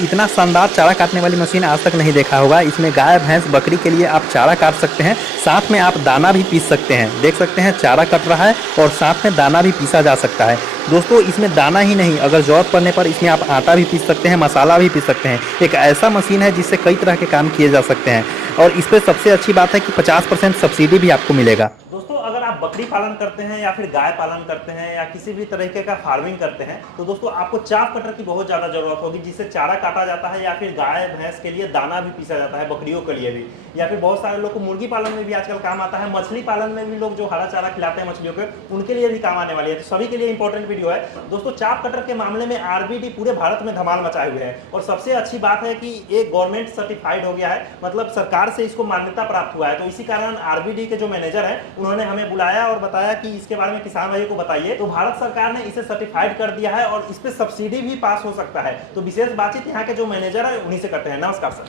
इतना शानदार चारा काटने वाली मशीन आज तक नहीं देखा होगा। इसमें गाय भैंस बकरी के लिए आप चारा काट सकते हैं, साथ में आप दाना भी पीस सकते हैं। देख सकते हैं चारा कट रहा है और साथ में दाना भी पीसा जा सकता है। दोस्तों इसमें दाना ही नहीं, अगर ज़रूरत पड़ने पर इसमें आप आटा भी पीस सकते हैं, मसाला भी पीस सकते हैं। एक ऐसा मशीन है जिससे कई तरह के काम किए जा सकते हैं और इस पर सबसे अच्छी बात है कि 50% सब्सिडी भी आपको मिलेगा। दोस्तों अगर आप बकरी पालन करते हैं या फिर गाय पालन करते हैं या किसी भी तरीके का फार्मिंग करते हैं तो दोस्तों आपको चाफ कटर की बहुत ज़्यादा जरूरत होगी, जिससे चारा काटा जाता है या फिर गाय भैंस के लिए दाना भी पीसा जाता है, बकरियों के लिए भी, या फिर बहुत सारे लोग को मुर्गी पालन में भी आजकल काम आता है। मछली पालन में भी लोग जो हरा चारा खिलाते हैं मछलियों के, उनके लिए भी काम आने वाली है। तो सभी के लिए इंपॉर्टेंट वीडियो है दोस्तों। चाफ कटर के मामले में आरबीडी पूरे भारत में धमाल मचाए हुए हैं और सबसे अच्छी बात है कि एक गवर्नमेंट सर्टिफाइड हो गया है, मतलब सरकार से इसको मान्यता प्राप्त हुआ है। तो इसी कारण आरबीडी के जो मैनेजर है उन्होंने हमें बुलाया और बताया कि इसके बारे में किसान भाई को बताइए। तो भारत सरकार ने इसे सर्टिफाइड कर दिया है और इस पे सब्सिडी भी पास हो सकता है। तो विशेष बातचीत यहाँ के जो मैनेजर है उन्हीं से करते हैं। नमस्कार सर।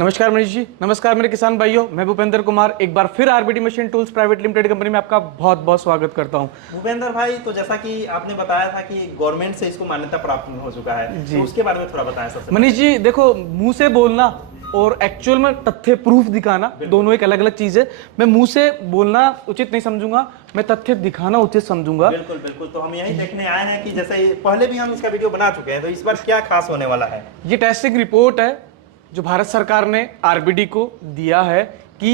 नमस्कार मनीष जी, नमस्कार मेरे किसान भाइयों। मैं भूपेंद्र कुमार एक बार फिर RBD machine tools private limited company में आपका बहुत बहुत स्वागत करता हूं। भूपेंद्र भाई, तो जैसा कि आपने बताया था कि गवर्नमेंट से इसको मान्यता प्राप्त हो चुका है, तो उसके बारे में थोड़ा बताएं सबसे। मनीष जी देखो, मुंह से बोलना और एक्चुअल में तथ्य प्रूफ दिखाना दोनों एक अलग अलग चीज है। मैं मुंह से बोलना उचित नहीं समझूंगा, मैं तथ्य दिखाना उचित समझूंगा। बिल्कुल बिल्कुल। तो हम यही देखने आए हैं कि जैसे पहले भी हम इसका वीडियो बना चुके हैं, तो इस बार क्या खास होने वाला है। ये टेस्टिंग रिपोर्ट है जो भारत सरकार ने आरबीडी को दिया है कि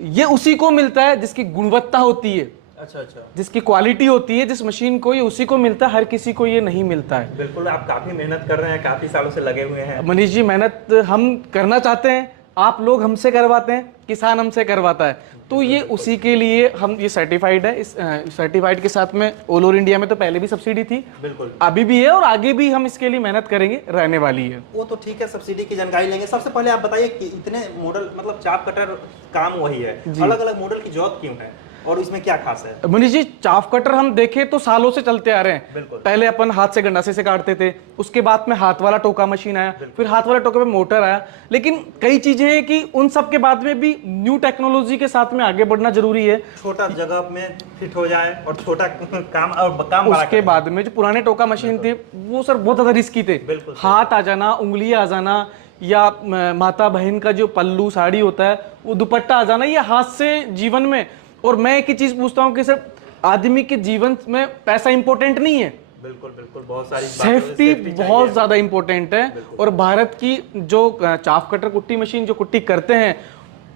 ये उसी को मिलता है जिसकी गुणवत्ता होती है, अच्छा अच्छा, जिसकी क्वालिटी होती है, जिस मशीन को, ये उसी को मिलता है, हर किसी को ये नहीं मिलता है। बिल्कुल, आप काफी मेहनत कर रहे हैं, काफी सालों से लगे हुए हैं। मनीष जी, मेहनत हम करना चाहते हैं, आप लोग हमसे करवाते हैं, किसान हमसे करवाता है, तो ये उसी के लिए हम ये सर्टिफाइड है। इस सर्टिफाइड के साथ में ऑल ओवर इंडिया में तो पहले भी सब्सिडी थी, बिल्कुल अभी भी है और आगे भी हम इसके लिए मेहनत करेंगे, रहने वाली है। वो तो ठीक है, सब्सिडी की जानकारी लेंगे। सबसे पहले आप बताइए कि इतने मॉडल, मतलब चाप कटर काम वही है, अलग अलग मॉडल की जरूरत क्यों है और इसमें क्या खास है। मनीष जी, चाफ कटर हम देखें तो सालों से चलते आ रहे हैं। बिल्कुल। पहले अपन हाथ से गंडासे से काटते थे, उसके बाद में हाथ वाला टोका मशीन आया, फिर हाथ वाला टोके पे मोटर आया। लेकिन कई चीजें हैं कि उन सब के बाद में भी न्यू टेक्नोलॉजी के साथ में आगे बढ़ना जरूरी है। छोटा जगह में फिट हो जाए और छोटा काम और काम उसके बाद में जो पुराने टोका मशीन थे वो सर बहुत ज्यादा रिस्की थे। हाथ आ जाना, उंगलियां आ जाना, या माता बहन का जो पल्लू साड़ी होता है वो दुपट्टा आ जाना, ये हाथ से जीवन में। और मैं एक ही चीज पूछता हूँ कि सर आदमी के जीवन में पैसा इंपॉर्टेंट नहीं है। बिल्कुल बिल्कुल, बहुत सारी सेफ्टी बहुत ज्यादा इंपॉर्टेंट है। और भारत की जो चाफ कटर कुट्टी मशीन जो कुट्टी करते हैं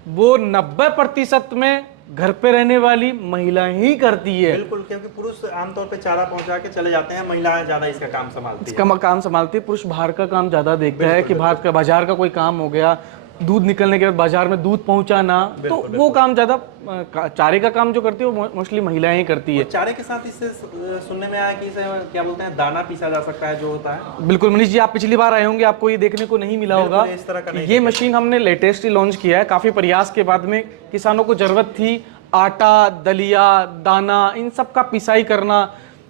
वो 90% में घर पे रहने वाली महिलाएं ही करती है। बिल्कुल, क्योंकि पुरुष आमतौर पे चारा पहुंचा के चले जाते हैं, महिलाएं ज्यादा इसका काम संभालती है। इसका काम संभालती है। पुरुष बाहर का काम ज्यादा देखता है कि बाजार का कोई काम हो गया, दूध निकलने के बाद बाजार में दूध पहुंचाना, तो वो काम ज्यादा, चारे का काम जो करती है वो मोस्टली महिलाएं ही करती है। चारे के साथ इससे सुनने में आया कि इसे क्या बोलते हैं, दाना पीसा जा सकता है जो होता है। बिल्कुल मनीष जी, आप पिछली बार आए होंगे, आपको ये देखने को नहीं मिला होगा। इस तरह का नहीं, ये मशीन हमने लेटेस्ट ही लॉन्च किया है। काफी प्रयास के बाद में किसानों को जरूरत थी आटा, दलिया, दाना, इन सब का पिसाई करना,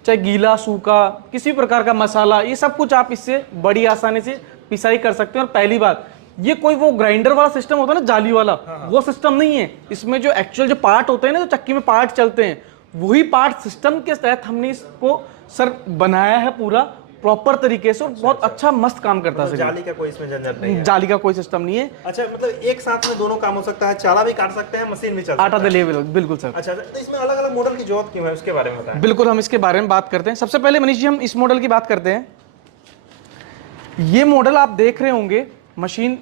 चाहे गीला सूखा किसी प्रकार का मसाला, ये सब कुछ आप इससे बड़ी आसानी से पिसाई कर सकते हैं। और पहली बात, ये कोई वो ग्राइंडर वाला सिस्टम होता है ना, जाली वाला, वो सिस्टम नहीं है। इसमें जो एक्चुअल जो पार्ट होते हैं ना, जो चक्की में पार्ट चलते हैं, वही पार्ट सिस्टम के तहत हमने इसको सर बनाया है पूरा प्रॉपर तरीके से, और बहुत अच्छा मस्त काम करता है। जाली का कोई इसमें झंझट नहीं है, जाली का कोई सिस्टम नहीं है। अच्छा, मतलब एक साथ में दोनों काम हो सकता है, चारा भी काट सकते हैं, मशीन भी चल सकता है, आटा दलिया। बिल्कुल सर। अच्छा, तो इसमें अलग अलग मॉडल की जरूरत क्यों है, उसके बारे में बताएं। बिल्कुल, हम इसके बारे में बात करते हैं। सबसे पहले मनीष जी हम इस मॉडल की बात करते हैं। ये मॉडल आप देख रहे होंगे, मशीन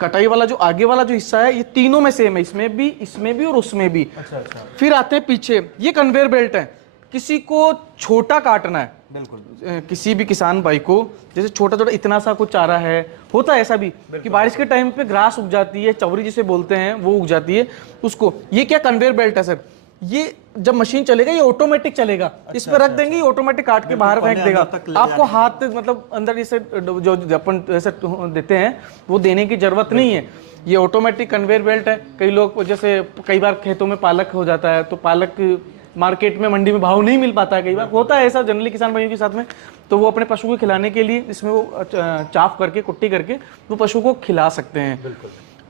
कटाई वाला जो आगे वाला जो हिस्सा है, ये तीनों में सेम है, इसमें भी और उसमें भी। अच्छा। फिर आते हैं पीछे, ये कन्वेयर बेल्ट है। किसी को छोटा काटना है, बिल्कुल, किसी भी किसान भाई को, जैसे छोटा छोटा इतना सा कुछ चारा है, होता है ऐसा भी कि बारिश के टाइम पे ग्रास उग जाती है, चवरी जिसे बोलते हैं वो उग जाती है उसको। ये क्या कन्वेयर बेल्ट है सर, ये जब मशीन चलेगा ये ऑटोमेटिक चलेगा। इस पे रख देंगे, ये ऑटोमेटिक काट के बाहर फेंक देगा। आपको हाथ मतलब अंदर जैसे जो अपन ऐसे देते हैं वो देने की जरूरत नहीं है। ये ऑटोमेटिक कन्वेयर बेल्ट है। कई लोग जैसे कई बार खेतों में पालक हो जाता है, तो पालक मार्केट में मंडी में भाव नहीं मिल पाता है, कई बार होता है ऐसा जनरली किसान भाइयों के साथ में, तो वो अपने पशु को खिलाने के लिए इसमें वो चाफ करके, कुट्टी करके वो पशु को खिला सकते हैं।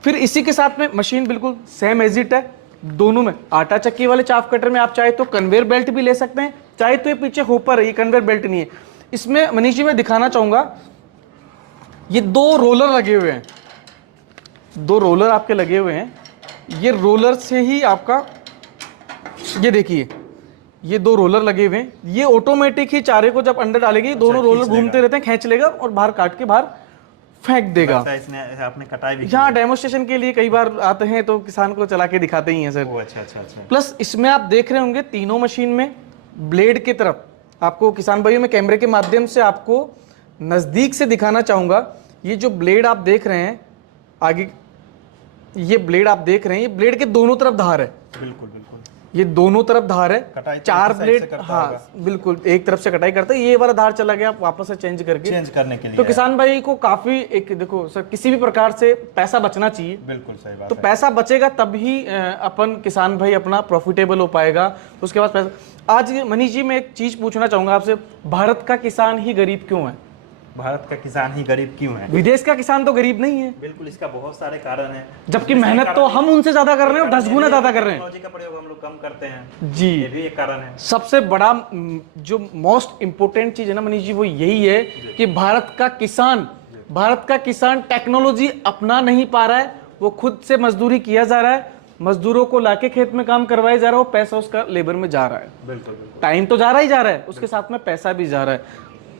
फिर इसी के साथ में मशीन बिल्कुल सेम एज इट है। दोनों में आटा चक्की वाले चाफ कटर में आप चाहे तो कन्वेयर बेल्ट भी ले सकते हैं, चाहे तो ये पीछे होपर है, ये कन्वेयर बेल्ट नहीं है। इसमें मनीष जी मैं दिखाना चाहूंगा, ये 2 रोलर लगे हुए हैं, 2 रोलर आपके लगे हुए हैं। ये रोलर से ही आपका, ये देखिए ये 2 रोलर लगे हुए हैं। ये ऑटोमेटिक ही चारे को जब अंदर डालेंगे, दोनों रोलर घूमते रहते हैं, खींच लेगा और बाहर काट के बाहर फेंक देगा। इसने आपने कटाई भी यहाँ डेमोस्ट्रेशन के लिए कई बार आते हैं तो किसान को चला के दिखाते ही हैं सर। अच्छा। प्लस इसमें आप देख रहे होंगे तीनों मशीन में ब्लेड की तरफ आपको, किसान भाइयों, में कैमरे के माध्यम से आपको नज़दीक से दिखाना चाहूँगा। ये जो ब्लेड आप देख रहे हैं आगे, ये ब्लेड आप देख रहे हैं, ये ब्लेड के दोनों तरफ धार है। बिल्कुल ये दोनों तरफ धार है, कटाई 4 साइड ब्लेड। से करता हाँ होगा। बिल्कुल, एक तरफ से कटाई करता है, ये वाला धार चला गया, आप वापस से चेंज करने के लिए तो किसान भाई को काफी एक, देखो सर, किसी भी प्रकार से पैसा बचना चाहिए। बिल्कुल सही बात तो है। पैसा बचेगा तभी अपन किसान भाई अपना प्रॉफिटेबल हो पाएगा। उसके बाद पैसा। आज मनीष जी मैं एक चीज पूछना चाहूंगा आपसे, भारत का किसान ही गरीब क्यों है? भारत का किसान ही गरीब क्यों है? विदेश का किसान तो गरीब नहीं है। बिल्कुल, इसका बहुत सारे कारण हैं, जबकि मेहनत तो हम उनसे ज्यादा कर रहे हैं और 10 गुना ज्यादा कर रहे हैं। टेक्नोलॉजी का प्रयोग हम लोग कम करते हैं जी, ये भी एक कारण है। सबसे बड़ा जो मोस्ट इंपोर्टेंट चीज है ना मनीष जी, वो यही है कि भारत का किसान टेक्नोलॉजी अपना नहीं पा रहा है। वो खुद से मजदूरी किया जा रहा है, मजदूरों को लाके खेत में काम करवाया जा रहा है, वो पैसा उसका लेबर में जा रहा है। बिल्कुल, टाइम तो जा रहा है, उसके साथ में पैसा भी जा रहा है।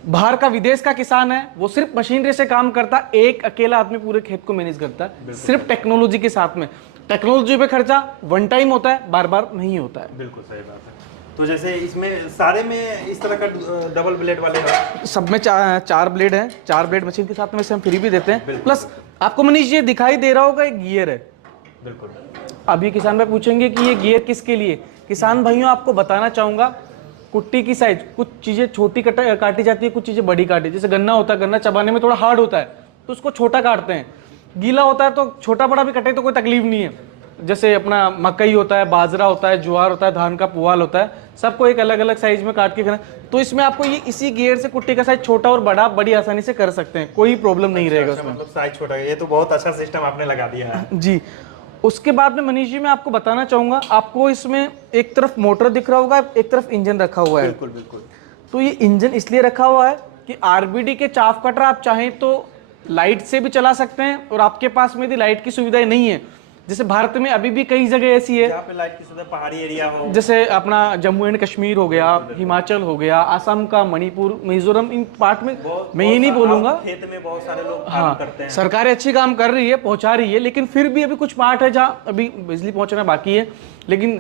बाहर का विदेश का किसान है, वो सिर्फ मशीनरी से काम करता है, एक अकेला आदमी पूरे खेत को मैनेज करता है, सिर्फ टेक्नोलॉजी के साथ में। टेक्नोलॉजी पे खर्चा वन टाइम होता है, बार बार नहीं होता है। बिल्कुल सही बात है। तो जैसे इसमें सारे में इस तरह का डबल ब्लेड वाले हैं? सब में 4 ब्लेड हैं, 4 ब्लेड मशीन के साथ में से हम फ्री भी देते हैं। प्लस आपको मनीष ये दिखाई दे रहा होगा, एक गियर है। बिल्कुल। अभी किसान भाई पूछेंगे कि ये गियर किसके लिए? किसान भाइयों आपको बताना चाहूंगा, कुट्टी की साइज, कुछ चीजें छोटी काटी जाती है, कुछ चीजें बड़ी काटी। जैसे गन्ना होता है, गन्ना चबाने में थोड़ा हार्ड होता है तो उसको छोटा काटते हैं। गीला होता है तो छोटा बड़ा भी कटे तो कोई तकलीफ नहीं है। जैसे अपना मकई होता है, बाजरा होता है, ज्वार होता है, धान का पुआल होता है, सबको एक अलग अलग साइज में काट के करना। तो इसमें आपको ये इसी गियर से कुट्टी का साइज छोटा और बड़ा बड़ी आसानी से कर सकते हैं, कोई प्रॉब्लम नहीं रहेगा उसमें। मतलब साइज छोटा है, ये तो बहुत अच्छा सिस्टम आपने लगा दिया है। जी। उसके बाद में मनीष जी मैं आपको बताना चाहूंगा, आपको इसमें एक तरफ मोटर दिख रहा होगा, एक तरफ इंजन रखा हुआ है। बिल्कुल। तो ये इंजन इसलिए रखा हुआ है कि आरबीडी के चाफ कटर आप चाहें तो लाइट से भी चला सकते हैं, और आपके पास में यदि लाइट की सुविधा नहीं है, जैसे भारत में अभी भी कई जगह ऐसी है जहाँ पे लाइट की सुविधा, पहाड़ी एरिया हो, जैसे अपना जम्मू एंड कश्मीर हो गया, हिमाचल हो गया, असम का, मणिपुर, मिजोरम, इन पार्ट में मैं ये नहीं बोलूंगा, खेत में बहुत सारे लोग काम करते हैं। सरकारें अच्छी काम कर रही है, पहुंचा रही है, लेकिन फिर भी अभी कुछ पार्ट है जहाँ अभी बिजली पहुंचना बाकी है। लेकिन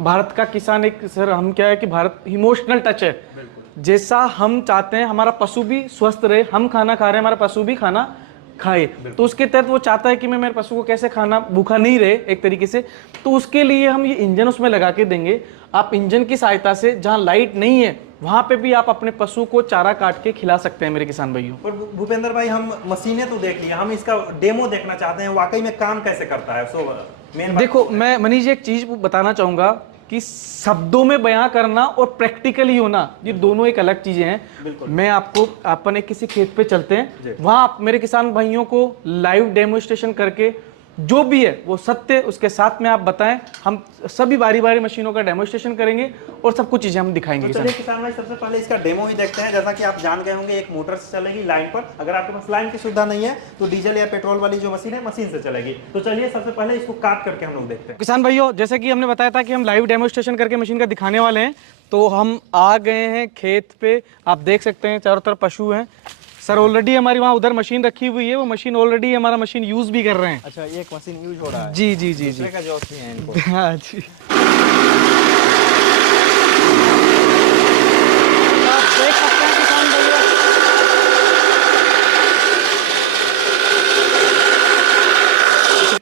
भारत का किसान एक, सर हम क्या है कि भारत इमोशनल टच है। जैसा हम चाहते हैं हमारा पशु भी स्वस्थ रहे, हम खाना खा रहे हैं, हमारा पशु भी खाना खाए, तो उसके तहत वो चाहता है कि मैं मेरे पशु को कैसे खाना भूखा नहीं रहे एक तरीके से। तो उसके लिए हम ये इंजन उसमें लगा के देंगे। आप इंजन की सहायता से जहाँ लाइट नहीं है वहां पे भी आप अपने पशु को चारा काट के खिला सकते हैं मेरे किसान भाइयों। और भूपेंद्र भाई, हम मशीनें तो देख लिया, हम इसका डेमो देखना चाहते हैं, वाकई में काम कैसे करता है। सो मेन देखो, मैं मनीष जी एक चीज बताना चाहूंगा कि शब्दों में बयां करना और प्रैक्टिकली होना, ये दोनों एक अलग चीजें हैं। मैं आपको, अपन एक किसी खेत पे चलते हैं, वहां आप मेरे किसान भाइयों को लाइव डेमोस्ट्रेशन करके जो भी है वो सत्य उसके साथ में आप बताएं। हम सभी बारी बारी मशीनों का डेमोस्ट्रेशन करेंगे और सब कुछ चीजें हम दिखाएंगे। तो चलिए किसान भाई, सबसे पहले इसका डेमो ही देखते हैं। जैसा कि आप जान गए होंगे, एक मोटर से चलेगी लाइन पर। अगर आपके पास लाइन की सुविधा नहीं है तो डीजल या पेट्रोल वाली जो मशीन है, मशीन से चलेगी। तो चलिए सबसे पहले इसको काट करके हम लोग देखते हैं। किसान भाइयों, जैसे कि हमने बताया था कि हम लाइव डेमोस्ट्रेशन करके मशीन का दिखाने वाले हैं, तो हम आ गए हैं खेत पे। आप देख सकते हैं चारों तरफ पशु हैं। सर ऑलरेडी हमारी वहाँ उधर मशीन रखी हुई है, वो मशीन ऑलरेडी हमारा मशीन यूज भी कर रहे हैं। अच्छा, एक मशीन यूज हो रहा है? जी जी जी जी, का जॉब है इनको। हाँ जी। आप देख सकते हैं किसान भाइयों,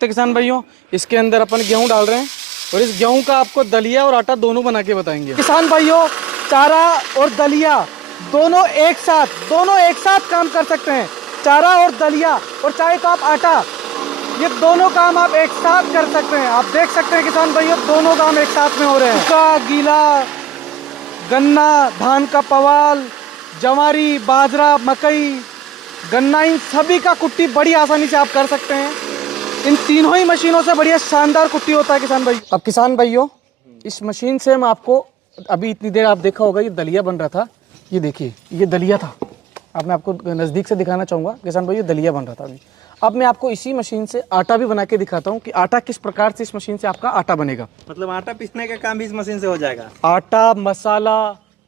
किसान भाइयों, इसके अंदर अपन गेहूं डाल रहे हैं और इस गेहूं का आपको दलिया और आटा दोनों बना के बताएंगे। किसान भाइयों, चारा और दलिया दोनों एक साथ काम कर सकते हैं। चारा और दलिया और चाहे तो आप आटा, ये दोनों काम आप एक साथ कर सकते हैं। आप देख सकते हैं किसान भाइयों, दोनों काम एक साथ में हो रहे हैं। सूखा, गीला, गन्ना, धान का पवाल, जवारी, बाजरा, मकई, गन्ना, इन सभी का कुट्टी बड़ी आसानी से आप कर सकते हैं। इन तीनों ही मशीनों से बढ़िया शानदार कुट्टी होता है किसान भाई। अब किसान भाइयों, इस मशीन से हम आपको, अभी इतनी देर आप देखा होगा ये दलिया बन रहा था, ये देखिए ये दलिया था, अब मैं आपको नज़दीक से दिखाना चाहूँगा किसान भाई, ये दलिया बन रहा था अभी। अब मैं आपको इसी मशीन से आटा भी बना के दिखाता हूँ कि आटा किस प्रकार से इस मशीन से आपका आटा बनेगा। मतलब आटा पीसने का काम भी इस मशीन से हो जाएगा। आटा, मसाला,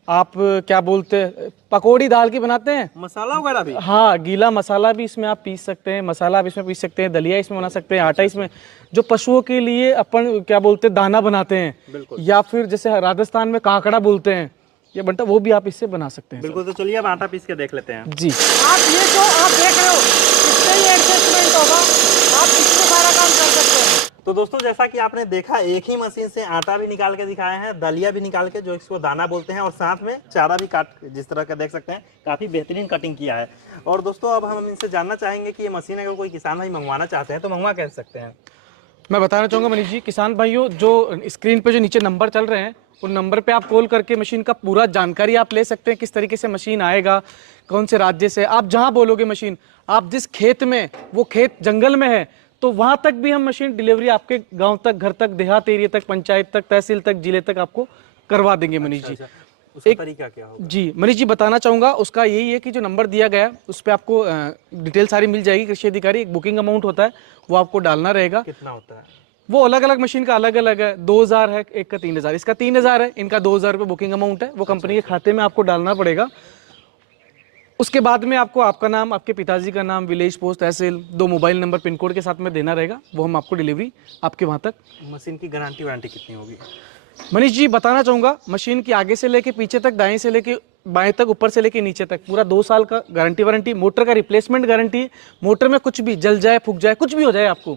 आप क्या बोलते हैं, पकौड़ी दाल की बनाते हैं, मसाला वगैरह भी। हाँ, गीला मसाला भी इसमें आप पीस सकते हैं, मसाला आप इसमें पीस सकते हैं, दलिया इसमें बना सकते हैं, आटा इसमें, जो पशुओं के लिए अपन क्या बोलते हैं दाना बनाते हैं, या फिर जैसे राजस्थान में काकड़ा बोलते हैं, ये बनता, वो भी आप इससे बना सकते हैं। बिल्कुल, तो चलिए अब आटा पीस के देख लेते हैं। जी, आप ये जो आप देख रहे हो इससे ही एडजस्टमेंट होगा, आप इसमें सारा काम कर सकते हैं। तो दोस्तों जैसा कि आपने देखा, एक ही मशीन से आटा भी निकाल के दिखाए हैं, दलिया भी निकाल के, जो इसको दाना बोलते हैं, और साथ में चारा भी काट, जिस तरह का देख सकते हैं, काफ़ी बेहतरीन कटिंग किया है। और दोस्तों अब हम इनसे जानना चाहेंगे कि ये मशीन अगर कोई किसान भाई मंगवाना चाहते हैं तो मंगवा कह सकते हैं। मैं बताना चाहूँगा मनीष जी, किसान भाइयों, जो स्क्रीन पे जो नीचे नंबर चल रहे हैं, उन नंबर पे आप कॉल करके मशीन का पूरा जानकारी आप ले सकते हैं, किस तरीके से मशीन आएगा, कौन से राज्य से, आप जहाँ बोलोगे मशीन, आप जिस खेत में, वो खेत जंगल में है तो वहाँ तक भी हम मशीन डिलीवरी आपके गांव तक, घर तक, देहात एरिया तक, पंचायत तक, तहसील तक, जिले तक आपको करवा देंगे मनीष जी। उसका तरीका क्या होगा? जी मनीष जी बताना चाहूँगा, उसका यही है कि जो नंबर दिया गया है उस पर आपको डिटेल सारी मिल जाएगी। कृषि अधिकारी, एक बुकिंग अमाउंट होता है, वो आपको डालना रहेगा। कितना होता है? वो अलग अलग मशीन का अलग अलग है, 2000 है, एक का 3000, इसका 3000 है, इनका 2000 रुपये बुकिंग अमाउंट है, वो कंपनी के खाते में आपको डालना पड़ेगा। उसके बाद में आपको आपका नाम, आपके पिताजी का नाम, विलेज, पोस्ट, तहसील, 2 मोबाइल नंबर, पिन कोड के साथ में देना रहेगा, वो हम आपको डिलीवरी आपके वहाँ तक। मशीन की गारंटी वारंटी कितनी होगी? मनीष जी बताना चाहूँगा, मशीन की आगे से लेके पीछे तक, दाएं से लेके बाएं तक, ऊपर से लेके नीचे तक, पूरा 2 साल का गारंटी वारंटी। मोटर का रिप्लेसमेंट गारंटी, मोटर में कुछ भी जल जाए, फूक जाए, कुछ भी हो जाए आपको,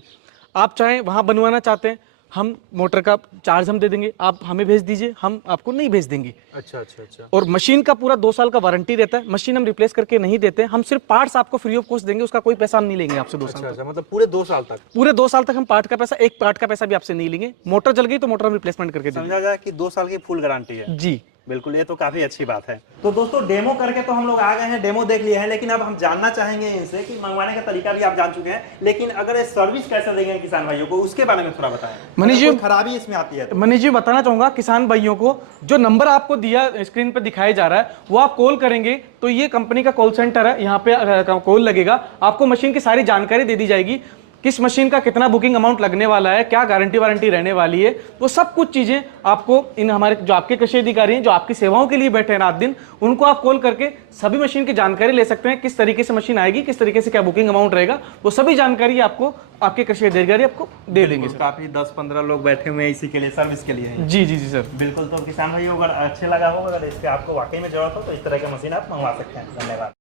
आप चाहें वहाँ बनवाना चाहते हैं, हम मोटर का चार्ज हम दे देंगे, आप हमें भेज दीजिए, हम आपको नहीं भेज देंगे। अच्छा अच्छा अच्छा। और मशीन का पूरा 2 साल का वारंटी रहता है, मशीन हम रिप्लेस करके नहीं देते, हम सिर्फ पार्ट्स आपको फ्री ऑफ कॉस्ट देंगे, उसका कोई पैसा हम नहीं लेंगे आपसे 2 साल अच्छा, मतलब पूरे 2 साल तक? पूरे 2 साल तक हम पार्ट का पैसा, एक पार्ट का पैसा भी आपसे नहीं लेंगे। मोटर जल गई तो मोटर हम रिप्लेसमेंट करके देंगे। समझा जाए कि 2 साल की फुल गारंटी है। जी बिल्कुल, ये तो काफी अच्छी बात है। तो दोस्तों डेमो करके तो हम लोग आ गए हैं, डेमो देख लिए हैं, लेकिन अब हम जानना चाहेंगे इनसे कि मंगवाने का तरीका भी आप जान चुके हैं, लेकिन अगर सर्विस कैसे देंगे किसान भाइयों को, उसके बारे में थोड़ा बताएं। मनीष जी, खराबी इसमें आती है तो? मनीष जी बताना चाहूंगा किसान भाइयों को, जो नंबर आपको दिया स्क्रीन पर दिखाया जा रहा है, वो आप कॉल करेंगे तो ये कंपनी का कॉल सेंटर है, यहाँ पे कॉल लगेगा, आपको मशीन की सारी जानकारी दे दी जाएगी, किस मशीन का कितना बुकिंग अमाउंट लगने वाला है, क्या गारंटी वारंटी रहने वाली है, वो सब कुछ चीजें आपको इन हमारे जो आपके कृषि अधिकारी हैं, जो आपकी सेवाओं के लिए बैठे हैं रात दिन, उनको आप कॉल करके सभी मशीन की जानकारी ले सकते हैं, किस तरीके से मशीन आएगी, किस तरीके से क्या बुकिंग अमाउंट रहेगा, वो सभी जानकारी आपको आपके कृषि अधिकारी आपको दे देंगे। काफी 10-15 लोग बैठे हुए हैं इसी के लिए, सर्विस के लिए। जी जी जी सर, बिल्कुल। तो किसान भाई अगर अच्छे लगा होगा, अगर इसके आपको वाकई में जरूरत हो तो इस तरह की मशीन आप मंगवा सकते हैं। धन्यवाद।